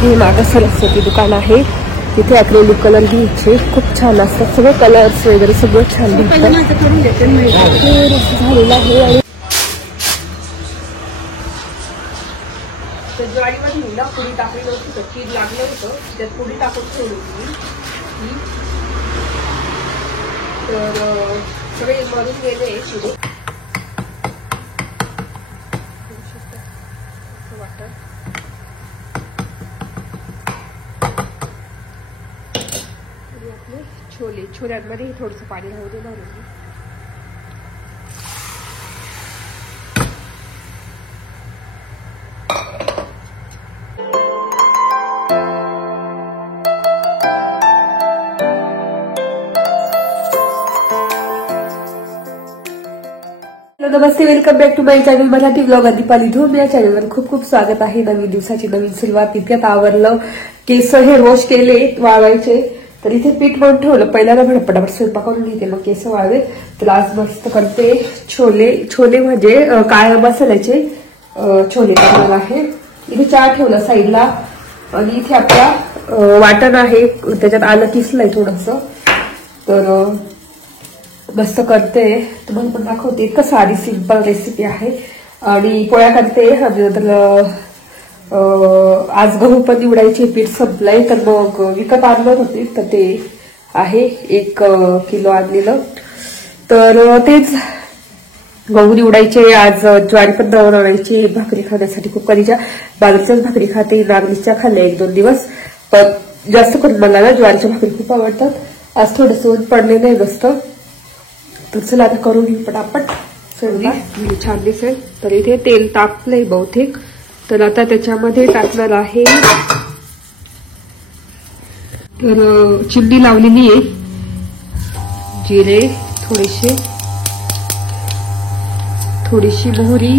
आहे, मागं सरस्वती दुकान आहे, तिथे अक्रेलिक कलर घ्यायचे, खूप छान असतात, सगळे कलर्स वगैरे सगळं छान दिसतं झालेलं आहे. आणि ज्वारीमध्ये ना पुडी टाकली नव्हती तर कीड लागलं होतं, त्यात पुडी टाकून ठेवली होती तर सगळे मरून गेले पुढे वाटत. छोले, छोल्यांमध्ये थोडंसं पाणी राहू देणार आहे. नमस्ते, welcome back to my channel Marathi blogger Deepali Dhoom. या चॅनलवर खूप खूप स्वागत आहे. नवीन दिवसाची नवीन सुरुवात. इतक्यात आवरलं, केस हेअर वॉश केले, वाळवायचे, तर इथे पीठ मळून ठेवलं. पहिल्यांदा फटाफट स्वयंपाक करून घेते, मग केस वाळवे. तर आज मस्त करते छोले. छोले म्हणजे काळ्या मसाल्याचे छोले करणार आहे. इथे चहा ठेवला साईडला आणि इथे आपला वाटण आहे, त्याच्यात आलं किसलंय थोडस. तर मस्त करते, तुम्हाला पण दाखवते. इतकं साधी सिंपल रेसिपी आहे. आणि पोळ्या करते. तर आज गहू पण निवडायचे, पीठ संपलंय, तर मग विकत आणलं होते, तर ते आहे 1 किलो आणलेलं. तर तेच गहू निवडायचे. आज ज्वारी पण बनवायची, भाकरी खाण्यासाठी खूप कधीच्या बाजरीच्याच भाकरी खाते, नागलीच्या खाल्ल्या 1-2 दिवस, पण जास्त करून मला ना ज्वारीच्या भाकरी खूप आवडतात. आज थोडंसं ऊन पडलेलं आहे मस्त. तर चला आता करून घेऊ पटापट. छान दिसेल. तर इथे तेल तापलंय बहुतेक, तर आता त्याच्यामध्ये टाकणार आहे. तर चिमणी लावलेली आहे, जिरे थोडीशी मोहरी,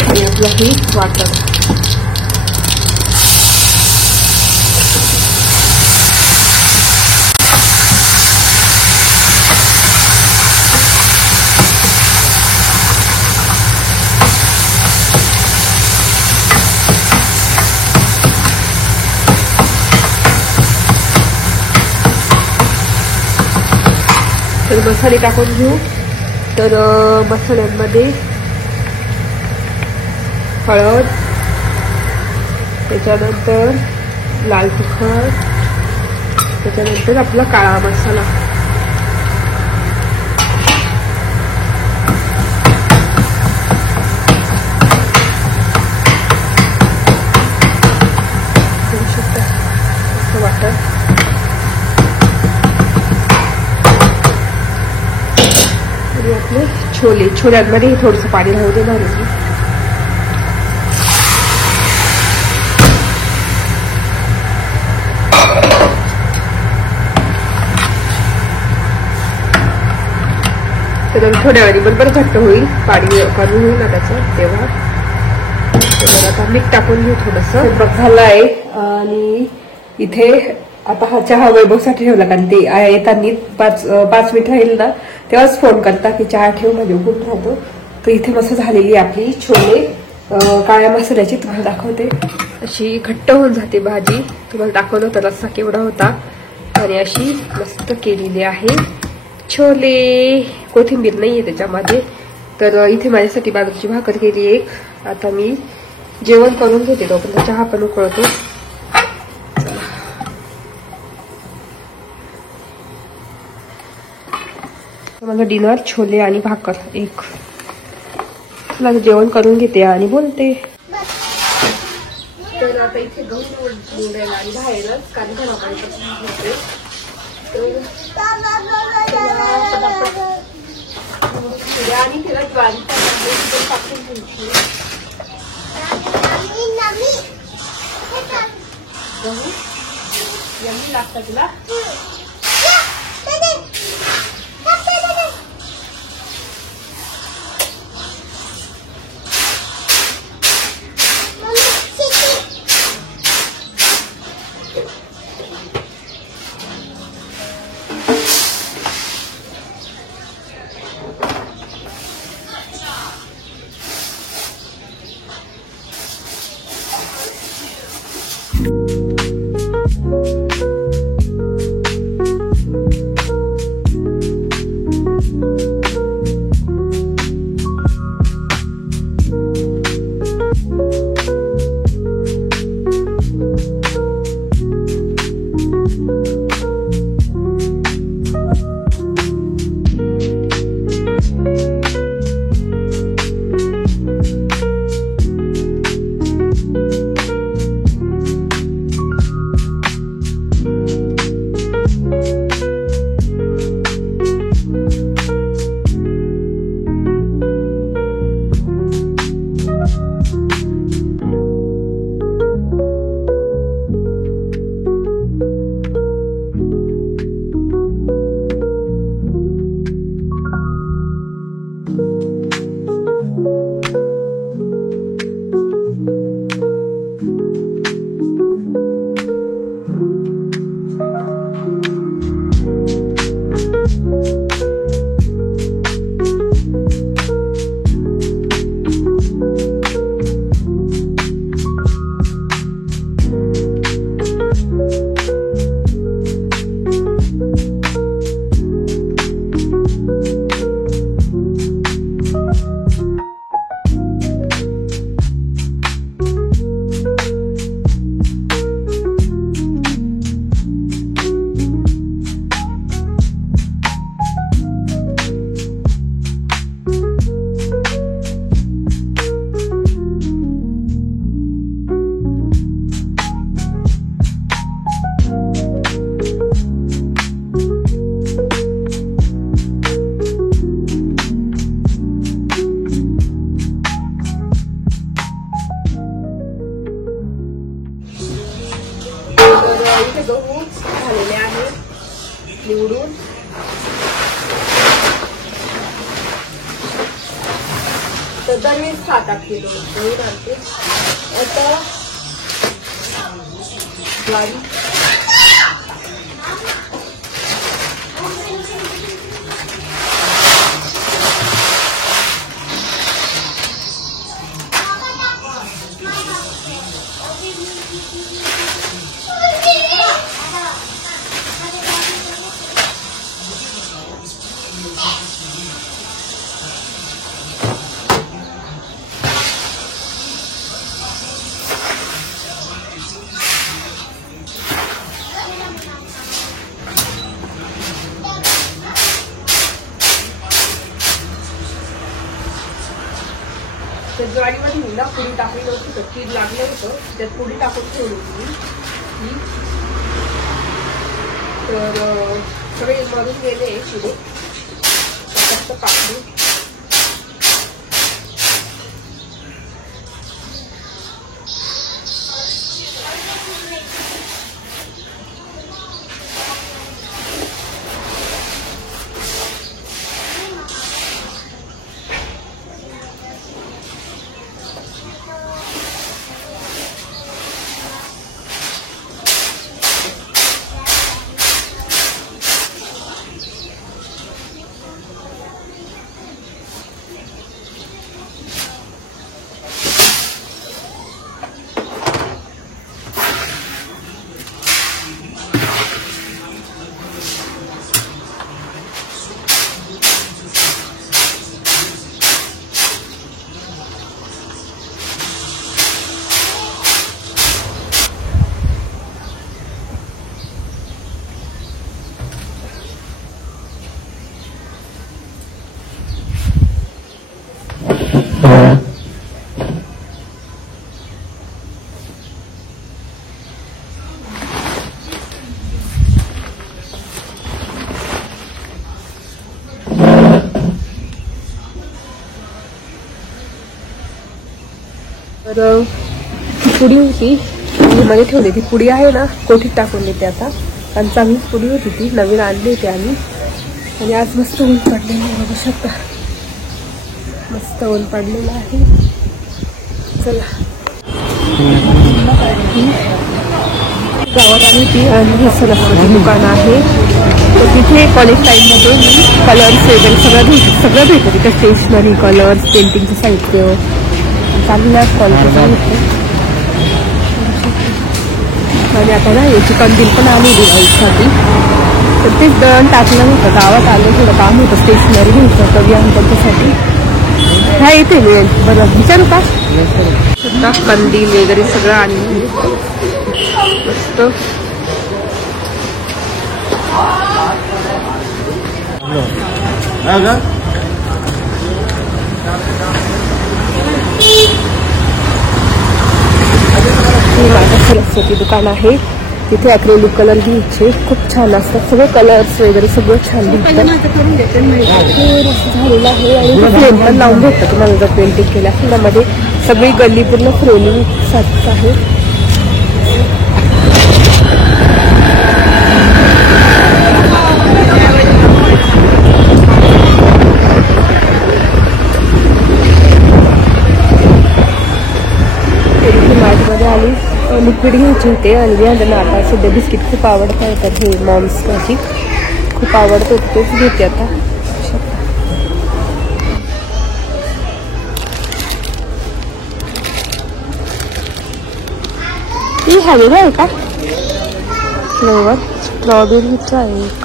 आणि आपलं हे वाटण. तर मसाले टाकून घेऊ. तर मसाल्यांमध्ये हळद, त्याच्यानंतर लाल तिखट, त्याच्यानंतर आपला काळा मसाला, वाटण, आणि आपले छोले. छोल्यांमध्ये थोडंसं पाणी राहू देणार आहे. तर थोड्या वेळी बरोबर घट्ट होईल, पाणी कमी होईल ना त्याचं, तेव्हा आता मीठ टाकून घेऊ थोडंसं. बघ झालंय. आणि इथे आता हा चहा वैभवसाठी ठेवला, कारण ते येताना 5 मिनिट राहील ना, तेव्हाच फोन करता की चहा ठेव, म्हणजे उभून राहतो. तर इथे मस्त झालेली आपली छोले काळ्या मसाल्याची. तुम्हाला दाखवते, अशी घट्ट होऊन जाते भाजी. तुम्हाला दाखवलं तर रस्सा केवढा होता. आणि अशी मस्त केलेली आहे छोले. कोथिंबीर नाहीये त्याच्यामध्ये. तर इथे माझ्यासाठी बाजरीची भाकर केली एक. आता मी जेवण करून घेते, तोपर्यंत चहा पण उकळतो. माझं डिनर छोले आणि भाकर एक. चला जेवण करून घेते आणि बोलते. तर आता इथे गहू निवडायला आणि बाहेरच कारण घराकडे आणि तिला ज्वारी टाकून घ्यायची. गहू यम्मी लागतं तुला. निवडून तर दरवेळी 7-8 किलो दही घालते. आता ज्वारी, तर ज्वारीमध्ये मी ना पुडी टाकली नव्हती, तर कीड लागलं होतं, त्यात पुडी टाकून ठेवली होती. तर सगळे मरून गेले पुढे फक्त पाकली. तर ती पुडी होती मध्ये ठेवली, ती पुडी आहे ना कोठीत टाकून देते आता, कारण चांगलीच पुडी होती ती, नवीन आणली होती आम्ही. आणि आज मस्त ऊन पडलेलं आहे, बघू शकता मस्त ऊन पडलेलं आहे. चला गावात आली ती आणि हे सरस्वती दुकान आहे, तर तिथे कॉलेज टाईममध्ये मी कलर्स वगैरे सगळं भेटतं तिथे, स्टेशनरी, कलर्स, पेंटिंगचं साहित्य चांगल्या क्वालिटीचं होतं. आणि आता ना याची कंदील पण आली दिवाळीसाठी, तर तेच दळण टाकलं होतं, गावात आलं थोडं काम होतं, स्टेशनरी घ्यायचं कवी आणि त्यांच्यासाठी. हा येते मिळेल, बरं विचारू का? कंदील वगैरे सगळं आणलं मस्त. माझं सरस्वती दुकान आहे, तिथे अक्रेलिक कलर घ्यायचे, खूप छान असतात, सगळे कलर्स वगैरे सगळं छान भेटतं. झालेलं आहे आणि फ्रेम पण लावून भेटतं तुम्हाला जर पेंटिंग केल्या फुलामध्ये. सगळी गल्ली पूर्ण फ्रेमिंग साठीच आहे. मार्टमध्ये आली, लिक्विड घ्यायचे होते आणि त्यांना आता सध्या बिस्किट खूप आवडतं, तर हे मॉम्स मॅजिक खूप आवडतं, तेच घेते आता. ही हॅलो आहे का फ्लेवर? स्ट्रॉबेरीचा एक,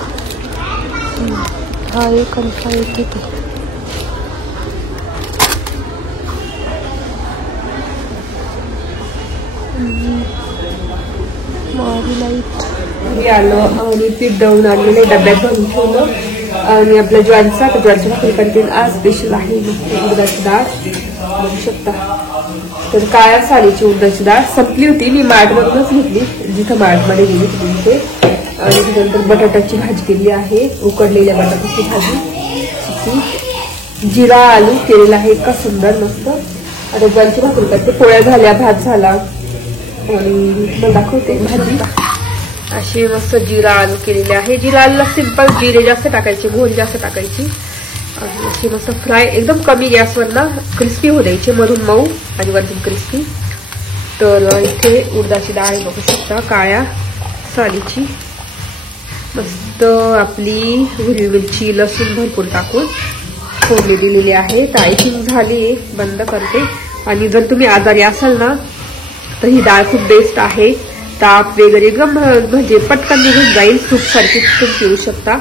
हा एक आणि हा एक घेते. आलो आणि पीठ दळून आणलेलं डब्यात भरून ठेवलं आणि आपल्या ज्वारीचा भाकरी कंटेन आज स्पेशल आहे उडदाची डाळ, बघू शकता. तर काळ्या सालीची उडदाची डाळ संपली होती, मी मार्टमधूनच घेतली, जिथं मार्टमध्ये गेली तिथे. आणि त्यानंतर बटाट्याची भाजी केली आहे, उकडलेल्या बटाट्याची भाजी, जिरा आलू केलेला आहे, इतका सुंदर मस्त. आता ज्वारीची भाकरी करते, पोळ्या झाल्या, भात झाला आणि मग दाखवते भाजी. अशी मस्त जिरा आलू केलेले आहे. जिरा आलूला सिंपल जिरे जास्त टाकायचे, मोहरी जास्त टाकायची आणि अशी मस्त फ्राय एकदम कमी गॅसवर ना क्रिस्पी होऊ द्यायचे, मधून मऊ आणि वरतून क्रिस्पी. तर इथे उडदाची डाळ बघू शकता काळ्या सालीची, मस्त आपली हिरवी मिरची लसूण भरपूर टाकून फोडणी दिलेली आहे. तर आयथिंक झाली, बंद करते. आणि जर तुम्ही आजारी असाल ना तर ही डाळ खूप बेस्ट आहे. ताप वगैरे एकदम म्हणजे पटकन निघून जाईल, सूप सारखी तुम्ही पिऊ शकता.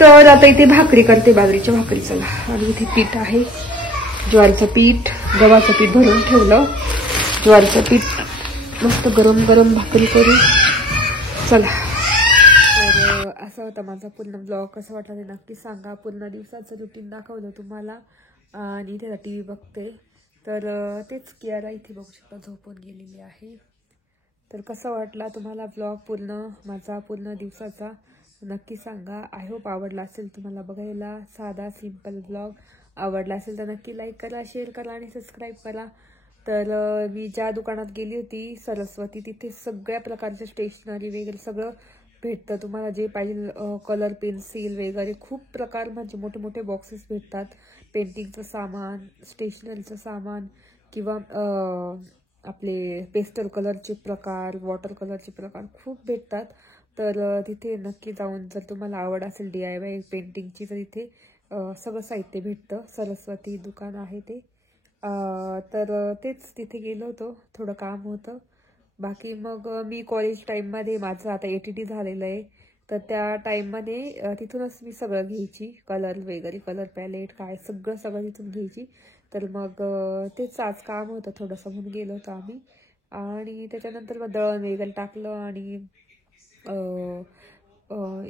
तर आता इथे भाकरी करते, बाजरीच्या भाकरी. चला. आणि इथे पीठ आहे, ज्वारीचं पीठ, गव्हाचं पीठ भरून ठेवलं. ज्वारीचं पीठ मस्त गरम गरम भाकरी करू. चला. तर असा होता माझा पूर्ण ब्लॉग. कसं वाटलं ते नक्की सांगा. पूर्ण दिवसाचं रुटीन दाखवलं तुम्हाला. आणि इथे टीव्ही बघते. तर तेच कियारा इथे बघू शकता झोपून गेलेली आहे. तर कसा वाटला तुम्हाला ब्लॉग पूर्ण माझा पूर्ण दिवसाचा नक्की सांगा. आय होप आवडला असेल तुम्हाला बघायला. साधा सिंपल ब्लॉग आवडला असेल तर नक्की लाईक करा, शेअर करा आणि सबस्क्राईब करा. तर मी ज्या दुकानात गेली होती सरस्वती, तिथे सगळ्या प्रकारचे स्टेशनरी वगैरे सगळं भेटतं. तुम्हाला जे पाहिजे कलर पेन्सिल वगैरे खूप प्रकार, म्हणजे मोठे मोठे बॉक्सेस भेटतात. पेंटिंगचं सामान, स्टेशनरीचं सामान किंवा आपले पेस्टल कलरचे प्रकार, वॉटर कलरचे प्रकार खूप भेटतात. तर तिथे नक्की जाऊन जर तुम्हाला आवड असेल DIY पेंटिंगची तर इथे सगळं साहित्य भेटतं. सरस्वती दुकान आहे ते. तर तेच तिथे गेलो होतो, थोडं काम होतं. बाकी मग मी कॉलेज टाईममध्ये माझं आता ATT झालेलं आहे. तर त्या टाईममध्ये तिथूनच मी सगळं घ्यायची, कलर वगैरे, कलर पॅलेट काय सगळं तिथून घ्यायची. तर मग तेच आज काम होतं थोडंसं म्हणून गेलो होतो आम्ही. आणि त्याच्यानंतर मग दळण वगैरे टाकलं आणि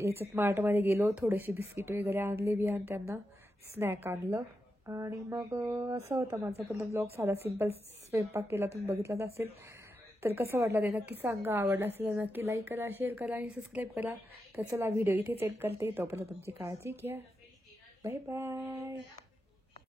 याच्यात मार्टमध्ये गेलो, थोडेसे बिस्किट वगैरे आणले, बिहान त्यांना स्नॅक आणलं. आणि मग असं होतं माझा पूर्ण ब्लॉग. साधा सिंपल स्वयंपाक केला, तुम्ही बघितलाच असेल. तर कसं वाटलं ते नक्की सांगा. आवडलं असेल तर नक्की लाईक करा, शेअर करा आणि सबस्क्राईब करा. तर चला व्हिडिओ इथेच एंड करते. तोपर्यंत तुमची काळजी घ्या. Bye bye.